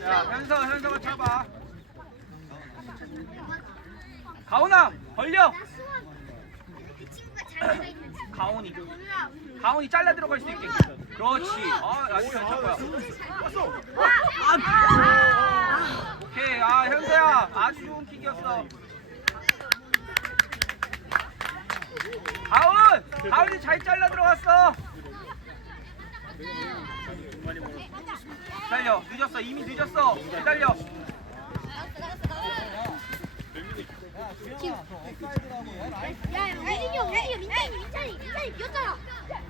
자 현서 현서가 쳐봐 가온아 벌려 가온이 가온이 잘라 들어갈 수 있게. 그렇지. 아 아주 잘 쳤고요 오케이. 아 현서야. 아주 좋은 킥이었어. 가온! 가온이 잘 잘라 들어갔어 기다려 늦었어 이미 늦었어 기다려 야, 우진이, 우진이, 민찬이, 민찬이, 민찬이 비었잖아.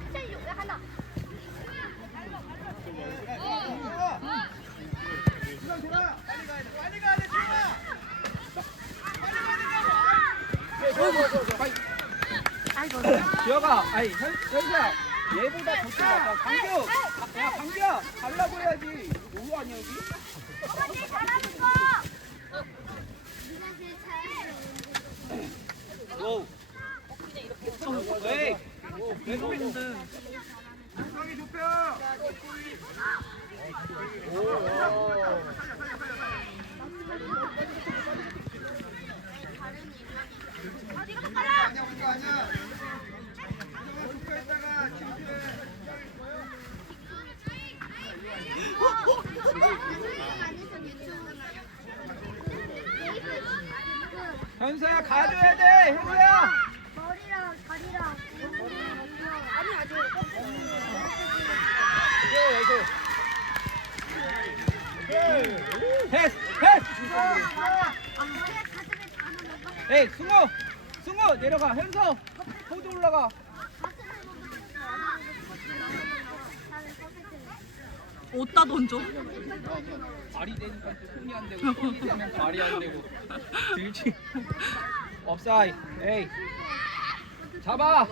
민찬이 왜 하나? 기어가 아니 현, 현수야 얘보다 더 뛰어가 강규 야 강규야 달라고 해야지. 오로 아니야 여기? 오 에이 왜 그러는데. 상이 좁혀 현수야 가줘야 돼 현수야 머리랑 다리랑. 아니, 아직. 패스 패스 에이 승우 승우 내려가 현서 호드 올라가 어디다 던져? 발이 되니까 또 손이 안 되고 손이 되면 발이 안 되고. 들지? 업사이 에이. 잡아!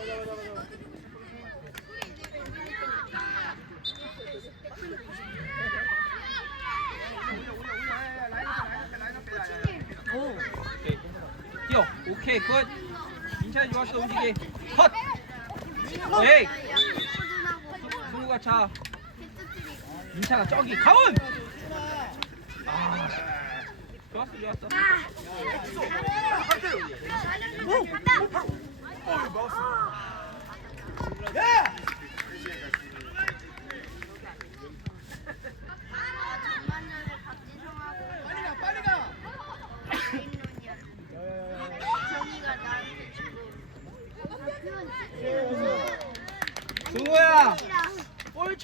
오. 오케이 굿. 민찬이 좋았어 움직이. 컷 에이. 승우가 차 민찬아 저기 가운 아 좋았어 좋았어 승우야 볼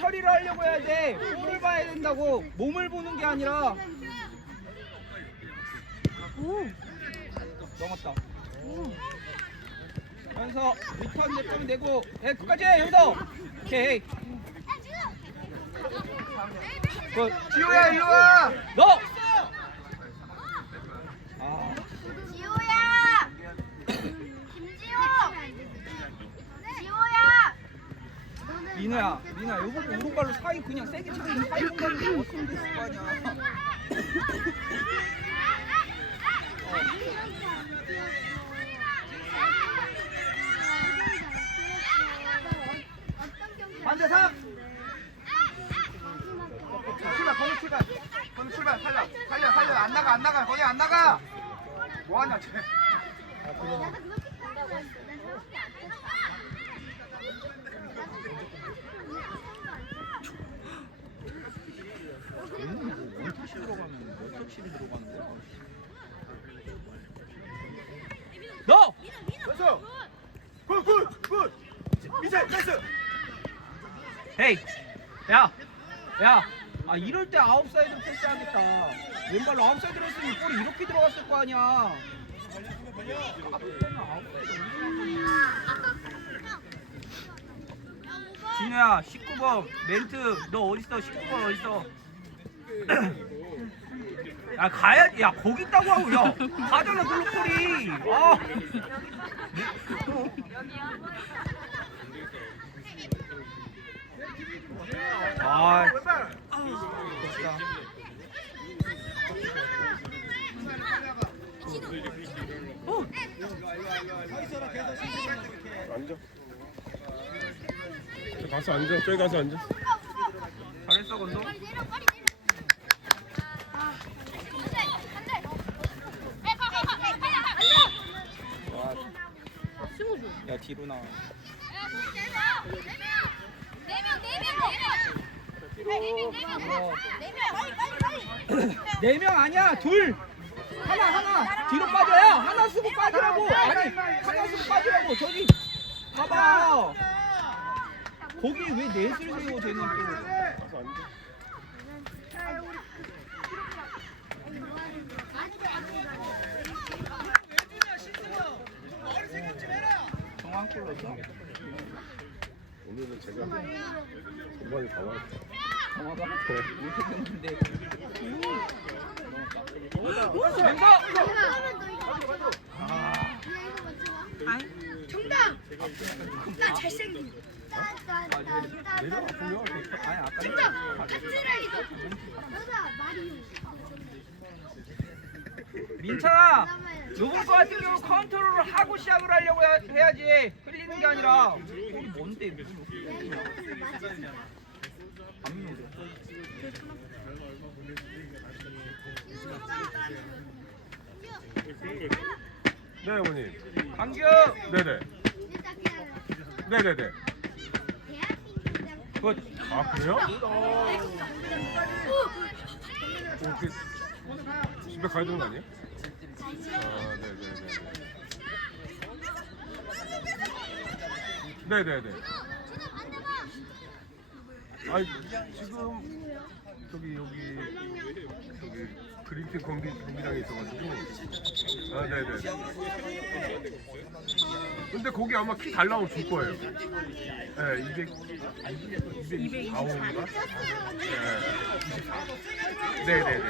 처리를 하려고 해야 돼. 볼을 봐야 된다고. 몸을 보는 게 아니라. 오. 넘었다. 현서 리턴 냈다면 되고. 에 끝까지 해 현서. 오케이 굿 지호야 일로 와. 너! 아 지호야! 김지호! 지호야! 민우야 민우야 요거 오른발로 사이 그냥 세게 차면 사이 공간이 어떻게 됐을 거 아니야. 반대 삼 출발 거기 출발. 거기 출발 살려. 살려 살려. 안 나가 안 나가. 거기 안 나가. 뭐하냐 쟤 원터치 들어가면 몇 터치를 들어가는 거야? 너! 됐어. 굿, 굿, 굿. 미세, 패스. 헤이! 야! 야! 아 이럴 때 아웃사이드 패스하겠다 왼발로 아웃사이드로 했으면 볼이 이렇게 들어갔을 거 아니야 앞에는 아웃사이드 진우야 19번. 멘트. 너 어딨어? 19번 어딨어? 야 가야지 야 거기 있다고 하고 야 가잖아 글로콜이. 아. 아, 좋다. 앉아. 저 가서 앉아. 저기 가서 앉아. 잘했어 건도. 빨리 내려 빨리 내려. 아 안 돼 안돼 야 뒤로 나와. 네명 아니야 둘. 하나 하나. 뒤로 빠져야 하나 쓰고 빠지라고. 아니 하나 쓰고 빠지라고. 저기 봐봐 거기 왜 넷을 세워 쟤는 또 가서 앉아. 정황골 넣었어? 오늘은 제가 다 와. 정화가 이렇게 왼손 아 아이 정답 나 잘생긴 카트라이더 여자 마리오 민찬아 요번 거 같은 경우 컨트롤을 하고 시작을 하려고 해- 해야지 흘리는 게 아니라 거기 뭔데 네 어머님. 강규 네네. 네네네. 굿아 그래요? 집에 가야 되는 거 아니에요? 아 네네네. 네네네. 아니 지금 저기 여기 그린팀 경기 경기장에 있어가지고 아 네네. 근데 거기 아마 키 달라고 줄 거예요. 네, 200 224호인가? 네, 24. 네네네.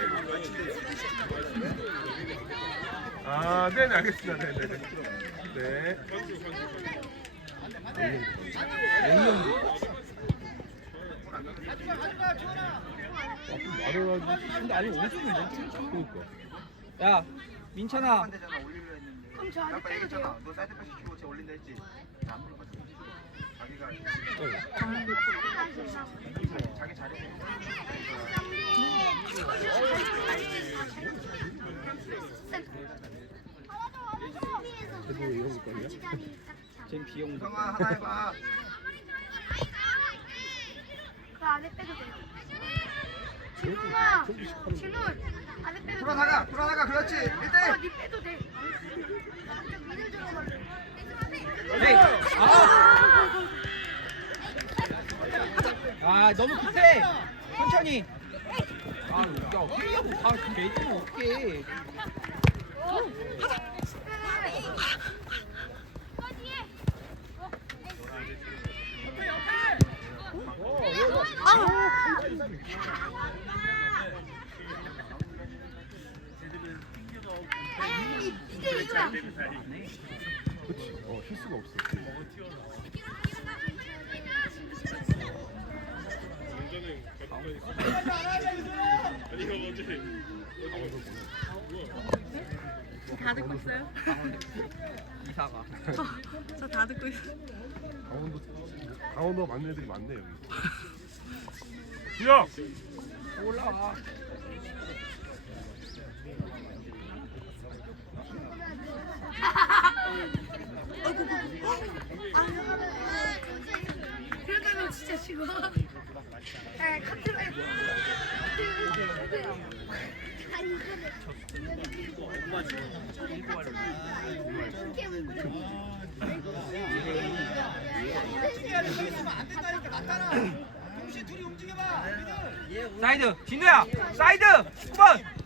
아, 네네 알겠습니다. 네네네. 네. 말을 하지. 근데 아니 어디서 그러니까. 야 민찬아 그럼 저 안에 빼도 돼요? 너 사이드 패스 주고 쟤 올린다 했지? 안 물어봤어. 자기가 자기 잘해. 저도 이런 거 거냐? 쟤 비용 성아 하나 해봐. 그 안에 빼도 돼요. 진우가 진우 안에 빼도 돼. 돌아 나가, 돌아 나가, 그렇지. 어, 1대1. 니 빼도 돼. 미들 들어가면. 네. 아. 아 너무 급해 천천히 아야 회의하고 다 개있으면 어떡해 아니 이제 이거야. 그치. 어, 실수가 없어. 다 듣고 있어요? 이사가 저 다 듣고 있어요. 강원도 강원도가 맞는 애들이 많네 여기. 야! 올라와 그러다가 진짜 지금. 에 카트라이더. 아니 사이드 진우야! 사이드! 9번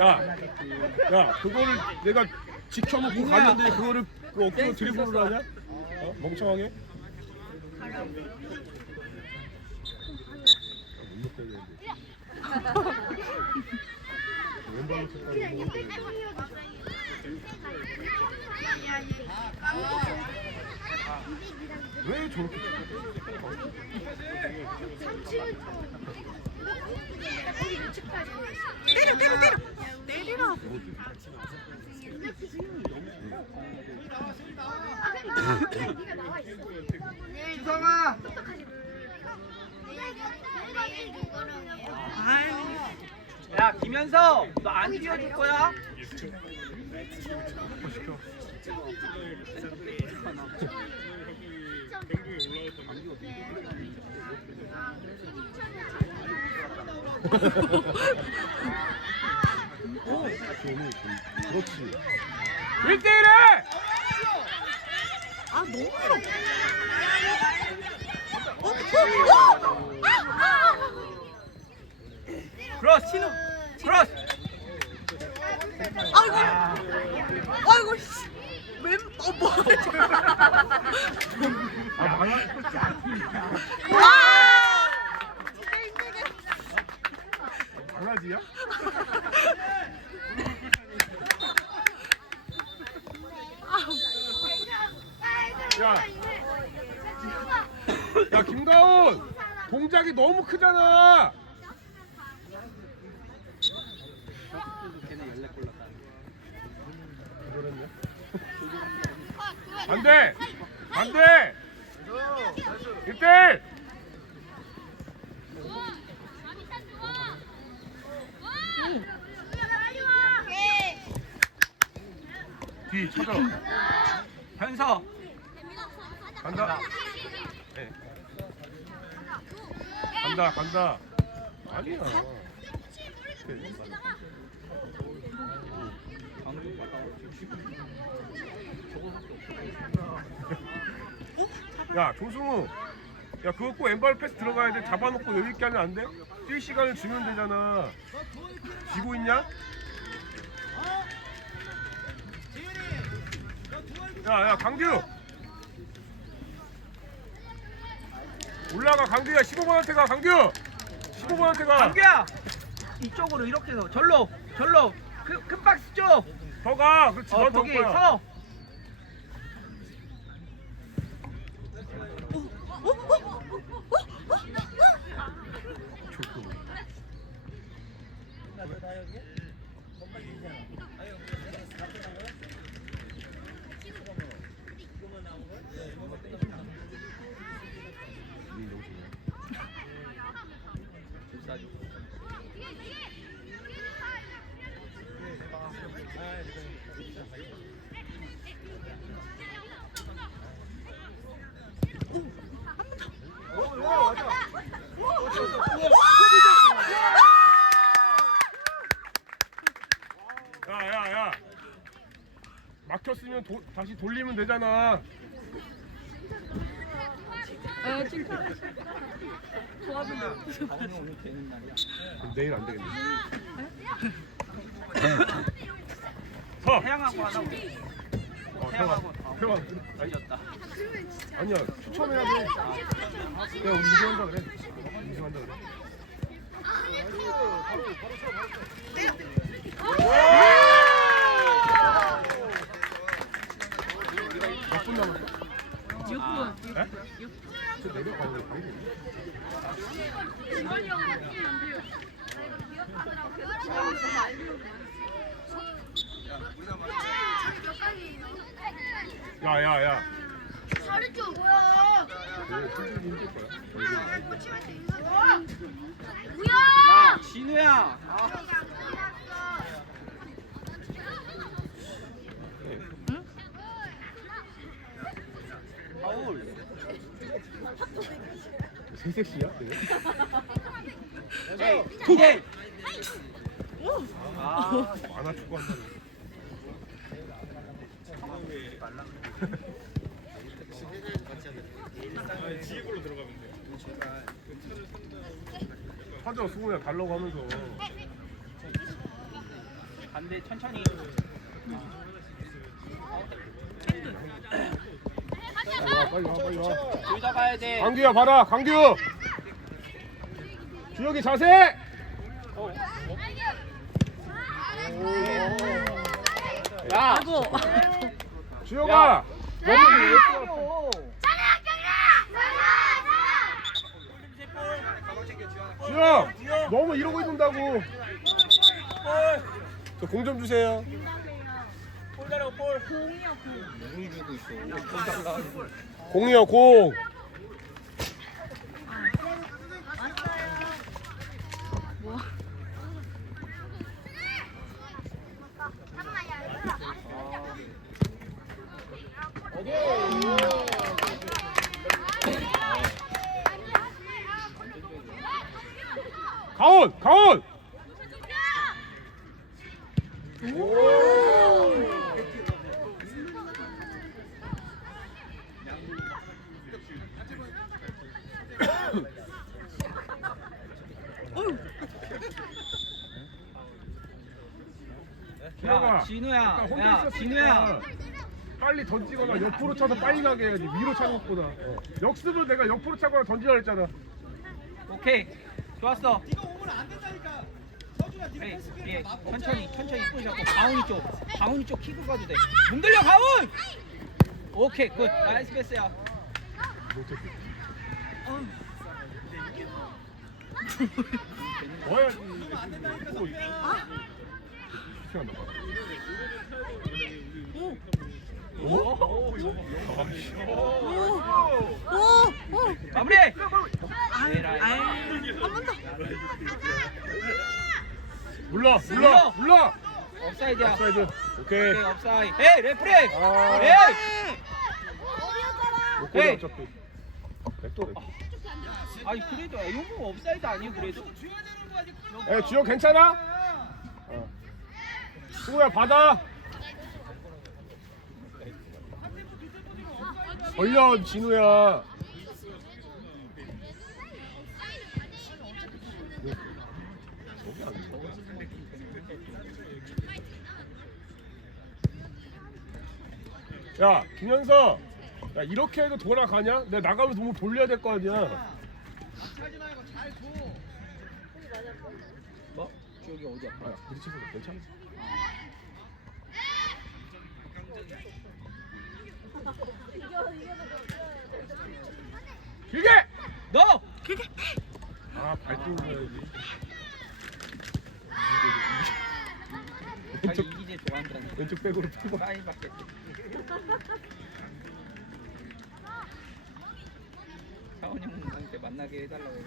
야, 야, 그거를 내가 지켜놓고 갔는데 그거를 그 어깨로 드리블을 하냐? 어? 멍청하게? 왼발로 쳤다는 거. 왜 저렇게 때려 때려 때려. 때리라고. 네가 나와 있어. 주성아 아유. 야 김현서 너안 뛰어줄 거야? 그렇지 1대1에! 아 너무 길어. 어? 어? 크로스 신우 크로스 아이고. 아이고 씨. 왼. 어 뭐? 아 와. 강아지야? 야, 야 김가훈 동작이 너무 크잖아. 안돼, 안돼. 1대1 뒤 찾아. 현서 간다. 네. 간다, 간다. 아니야. 야, 조승우. 야, 그거 꼭 왼발 패스 들어가야 돼. 잡아놓고 여유 있게 하면 안 돼? 뛸 시간을 주면 되잖아. 지고 있냐? 야, 야, 강규. 올라가, 강규야. 15번한테 가, 강규. 15번한테 가. 강규야 이쪽으로 이렇게 해서 절로 절로 그, 큰 박스 쪽더 가. 그렇지. 어, 거기. 서 oh, oh. 도, 다시 돌리면 되잖아. 되는 날이야 그럼 내일 안 되겠네. 서. 태양하고 하나 어, 태양하고 태양. 아니, 이겼다 아니야. 추첨해야 돼. 야, 우리 이겨한다 그래. 이겨한다 그래. 몇분 남았어? 6분. 에? 저 내려가야 돼. 방금. 야, 야, 야. 잘했죠 뭐야? 뭐야? 야 진우야 아, 새색시야? 그래? 투대 아 안아주고 한다는. 찾아 승우야 달라고 하면서 반대 천천히. 와, 빨리 와 빨리 와 둘다 가야 돼. 강규야 봐라 강규 주혁이 자세 야, 아이고. 주혁아? 주혁 너무 이러고 있는다고 저 공 좀 주세요 공이 주고 있어. 공이요 공 가온 가온 주 야, 진우야. 야, 진우야. 빨리 던지거나 옆으로 차서 빨리 가게 해야지 위로 차는 것보다 어. 역습을 내가 옆으로 차거나 던지라 했잖아 오케이. 좋았어. 에이, 예, 천천히, 천천히 뿌리 잡고 가운이 쪽, 가운이 쪽 킥을 가도 돼. 문 들려 가운. 오케이, 굿. 나이스 패스야. 넣어야지 뭐, 시원하다. 오? 오, 오. 마무리. 아이, 에라이. 아이. 한번 더. 물러 물러 물러 업사이드야. 사이드 오케이 오케이, 업사이드. 에이, 레프리. 아. 목걸이 에이. 어차피 또 렉. 아니 그래도 이거 업사이드 아니에요 그래도? 에 주영 괜찮아? 어. 수구야 받아 벌려 진우야 야 김현서 야 이렇게 해도 돌아가냐? 내가 나가면서 몸을 돌려야 될 거 아니야 뭐? 저기 어디야? 아 부딪혀서 괜찮아 길게! 너! 아 발등을 해야지 자기 이기재 좋아한다는 왼쪽 백으로 피고 사인 받겠지 사원이 형한테 만나게 해달라고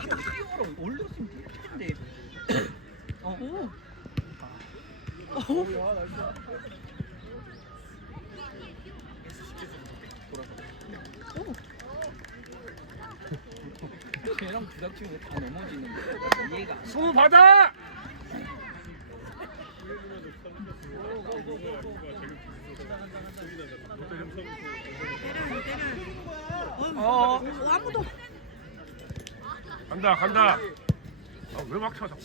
피부로 올렸으면 좋겠는데 어? 오. 걔랑 부닥치면 다 넘어지는데 약간 이해가 안 돼. 승우 받아! 어. 오, 아무도. 간다 간다 아 왜 막쳐 자꾸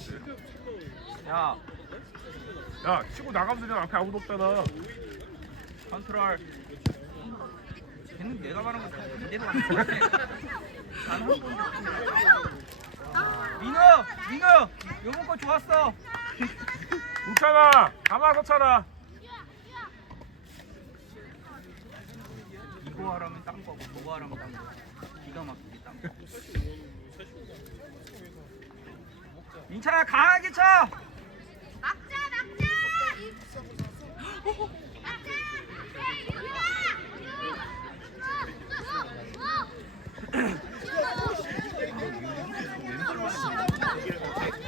야야 치고 나가면서 그냥 앞에 아무도 없잖아 컨트롤 걔는 내가 말한 거다 이대로 하는 거 번도 민우! 민우! 요번 거 좋았어 괜찮아 가만서 차라 이거 하라면 딴 거고 저거 하라면 딴 거고 기가 막히게 딴 거. 민찬아 강하게 쳐! 막자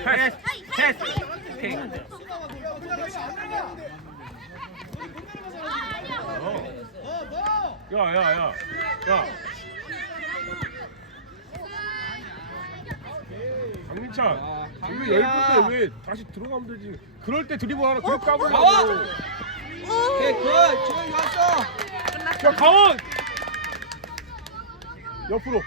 패스! 패스! 오케이 야 야 야 야 강민찬 아, 여기 강민이야. 열분데 왜 다시 들어가면 되지 그럴 때 드리블 하나 그렇게 까보려고 나와! 오케이 굿! 지금 좋았어! 야 강원 옆으로